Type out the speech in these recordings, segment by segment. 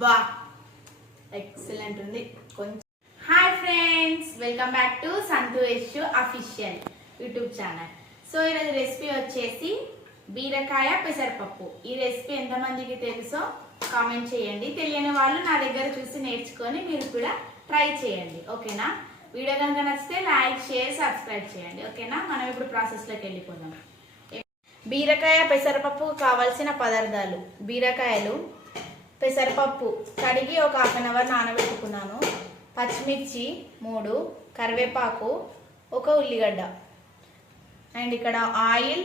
బా ఎక్సలెంట్ ఉంది. కొంచెం hi friends welcome back to Santosh official official YouTube channel so ఈరోజు రెసిపీ వచ్చేసి బీరకాయ పెసరపప్పు. ఈ రెసిపీ ఎంతమందికి తెలుసో కామెంట్ చేయండి. తెలియని వాళ్ళు నా దగ్గర చూసి నేర్చుకొని మీరు కూడా ట్రై చేయండి. ఓకేనా? వీడియో కనుక నచ్చితే లైక్ షేర్ సబ్స్క్రైబ్ చేయండి. ఓకేనా? మనం ఇప్పుడు ప్రాసెస్లోకి వెళ్ళిపోదాం. బీరకాయ పెసరపప్పు కావాల్సిన పదార్థాలు. బీరకాయలు పెసరపప్పు కడిగి ఒక హాఫ్ అన్ అవర్ నానబెట్టుకున్నాను. పచ్చిమిర్చి మూడు కరివేపాకు ఒక ఉల్లిగడ్డ. అండ్ ఇక్కడ ఆయిల్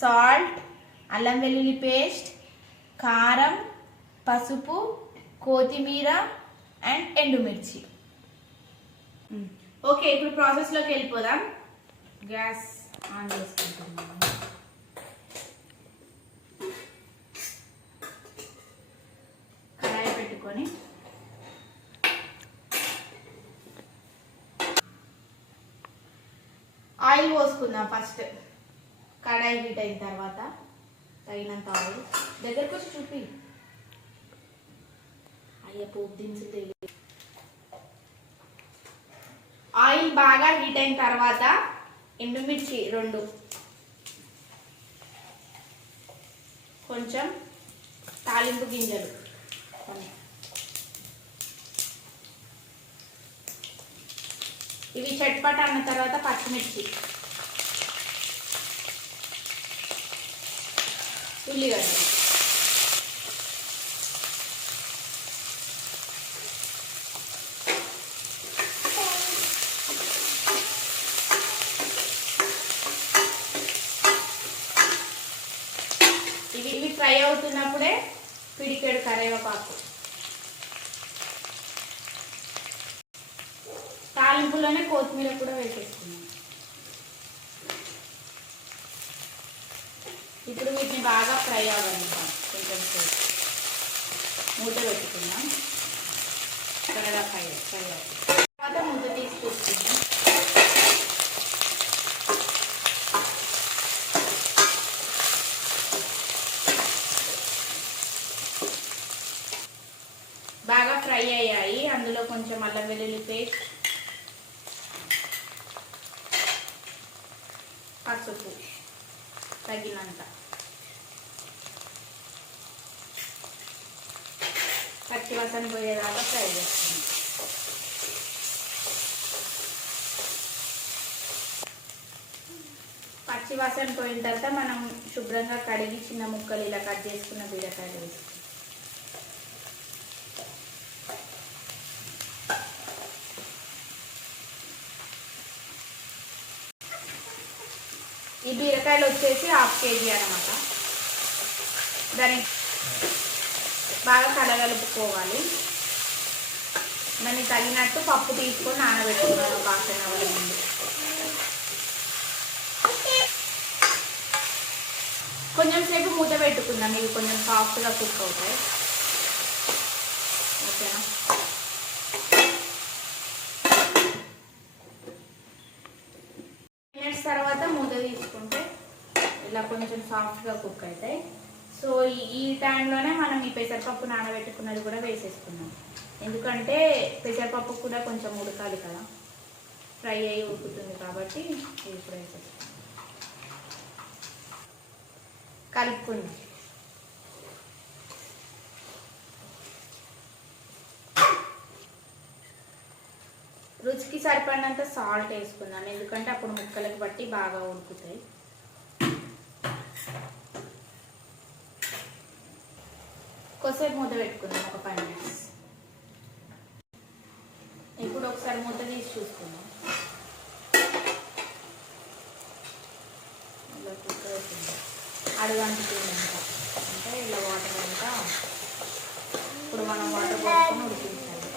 సాల్ట్ అల్లం వెల్లుల్లి పేస్ట్ కారం పసుపు కొత్తిమీర అండ్ ఎండుమిర్చి. ఓకే ఇప్పుడు ప్రాసెస్లోకి వెళ్ళిపోదాం. గ్యాస్ ఆన్ చేసుకుంటున్నాను. పెట్టుకొని. ఆయిల్ పోసుకుందాం ఫస్ట్. కడాయి హీట్ అయిన తర్వాత తగినంత ఆయిల్. దగ్గరకు వచ్చి చూపి. అయ్య పోపు దినుసులు తెలియదు ఆయిల్ బాగా హీట్ అయిన తర్వాత ఎండుమిర్చి రెండు. కొంచెం తాలింపు గింజలు. కొన్ని. ఇవి చట్పట అన్న తర్వాత పచ్చిమిర్చి. ఉల్లిగడ్డ. ఇవి ఫ్రై అవుతున్నప్పుడే పిడికెడు కరివేపాకు. తాలింపులోనే కొత్తిమీర కూడా వేసేసుకున్నాం. ఇప్పుడు వీటిని బాగా ఫ్రై అవ్వనిద్దాం కొంచెం సేపు. పెట్టుకున్నాం పెట్టుకుందాం త్వరగా ఫ్రై ఫ్రై అవుతుంది తర్వాత మూత తీసుకొచ్చుకుందాం బాగా ఫ్రై అయ్యాయి అందులో కొంచెం అల్లం వెల్లుల్లి పేస్ట్ పసుపు తగినంత పచ్చివసన పోయేదాకా ఫ్రై చేస్తాను. పచ్చివాసన పోయిన తర్వాత మనం శుభ్రంగా కడిగి చిన్న ముక్కలు ఇలా కట్ చేసుకున్న బీరకాయలు వేసుకుంటాం ఈ బీరకాయలు వచ్చేసి హాఫ్ కేజీ అనమాట దాని బాగా కలగలుపుకోవాలి. దాన్ని తగినట్టు పప్పు తీసుకొని నానబెట్టుకున్నాను ఒక హాఫ్ ముందు. కొంచెం సేపు మూత పెట్టుకుందాం ఇవి కొంచెం సాఫ్ట్గా కుక్ అవుతాయి. ఓకేనా? మినిట్స్ తర్వాత మూత తీసుకు ఇలా కొంచెం సాఫ్ట్గా కుక్ అవుతాయి సో ఈ- టైంలోనే మనం ఈ పెసరపప్పు నానబెట్టుకున్నది కూడా వేసేసుకున్నాం ఎందుకంటే పెసరపప్పు కూడా కొంచెం ఉడకాలి కదా. ఫ్రై అయ్యి ఉడుకుతుంది కాబట్టి ఇది ఇప్పుడు వేసేస్తాం కలుపుకుందాం. రుచికి సరిపడినంత సాల్ట్ వేసుకుందాం. ఎందుకంటే అప్పుడు ముక్కలకు బట్టి బాగా ఉడుకుతాయి. కొద్దిసేపు మూత పెట్టుకుందాం ఒక ఫైవ్ మినిట్స్. ఇప్పుడు ఒకసారి మూత తీసి చూసుకుందాం. ఇలా అడుగంటుతుంది అంటే ఇలా వాటర్ అంతా ఇప్పుడు మనం వాటర్ పోసుకొని ఉడికించాలి.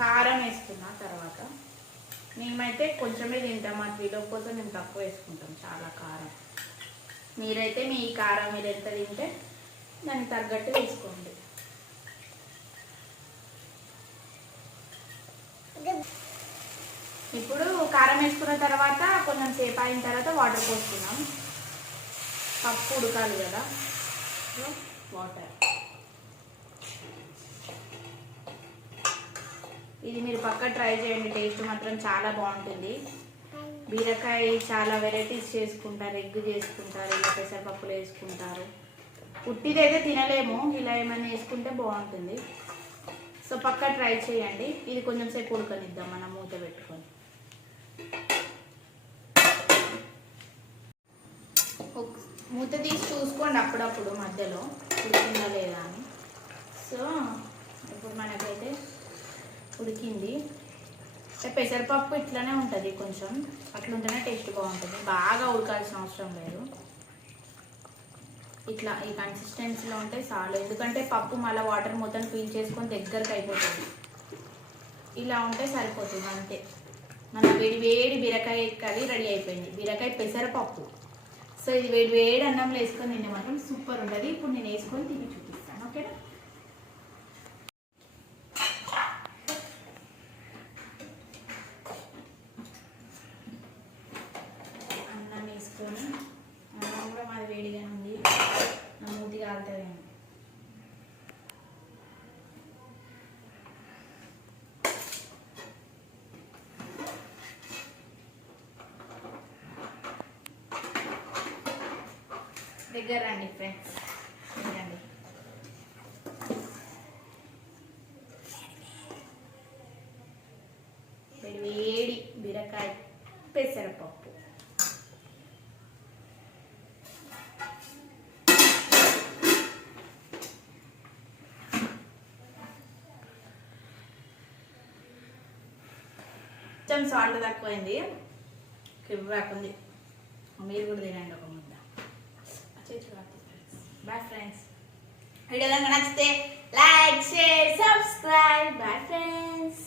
కారం వేసుకున్నా తర్వాత మేమైతే కొంచెమే తింటాం మా త్రీలో కోసం మేము తక్కువ వేసుకుంటాం చాలా కారం. మీరైతే మీ కారం మీరు ఎంత తింటే దానికి తగ్గట్టు వేసుకోండి. ఇప్పుడు కారం వేసుకున్న తర్వాత కొంచెం సేపు అయిన తర్వాత వాటర్ పోసుకున్నాం పప్పు ఉడకాలి కదా. వాటర్. ఇది మీరు పక్క ట్రై చేయండి. టేస్ట్ మాత్రం చాలా బాగుంటుంది. బీరకాయ చాలా వెరైటీస్ చేసుకుంటారు. ఎగ్ చేసుకుంటారు. ఇలా పెసరపప్పులు వేసుకుంటారు. ఉట్టిదైతే తినలేము. ఇలా ఏమైనా వేసుకుంటే బాగుంటుంది. సో పక్క ట్రై చేయండి. ఇది కొంచెం సేపు ఉడకనిద్దాం. మనం మూత పెట్టుకొని. మూత తీసి చూసుకోండి అప్పుడప్పుడు మధ్యలో. ఉడికిందా లేదా అని. సో ఇప్పుడు మనకైతే ఉడికింది. అంటే పెసరపప్పు ఇట్లానే ఉంటుంది కొంచెం. అట్లుంటేనే టేస్ట్ బాగుంటుంది. బాగా ఉడకాల్సిన అవసరం లేదు. ఇట్లా ఈ కన్సిస్టెన్సీలో ఉంటే చాలు. ఎందుకంటే పప్పు మళ్ళీ వాటర్ మొత్తం ఫీల్ చేసుకొని దగ్గరకు అయిపోతుంది. ఇలా ఉంటే సరిపోతుంది అంతే. మన వేడి వేడి బీరకాయ కర్రీ రెడీ అయిపోయింది. బీరకాయ పెసరపప్పు. సో ఇది వేడి వేడి అన్నంలో వేసుకొని తింటే మాత్రం సూపర్ ఉంటుంది. ఇప్పుడు నేను వేసుకొని తిని చూపిస్తాను. ఓకేనా అన్నం వేసుకొని అన్నం కూడా మాది వేడిగా ఉంది నా మూతి కాలుతుంది దగ్గర రండి ఫ్రెండ్స్ రండి వేడి బీరకాయ పెసరపప్పు. కొంచెం సాల్ట్ తక్కువైంది. కివ్వాకుంది. మీరు కూడా తినండి ఒక ముద్ద. బాయ్ ఫ్రెండ్స్ వీడియో కనుక నచ్చితే like share subscribe bye friends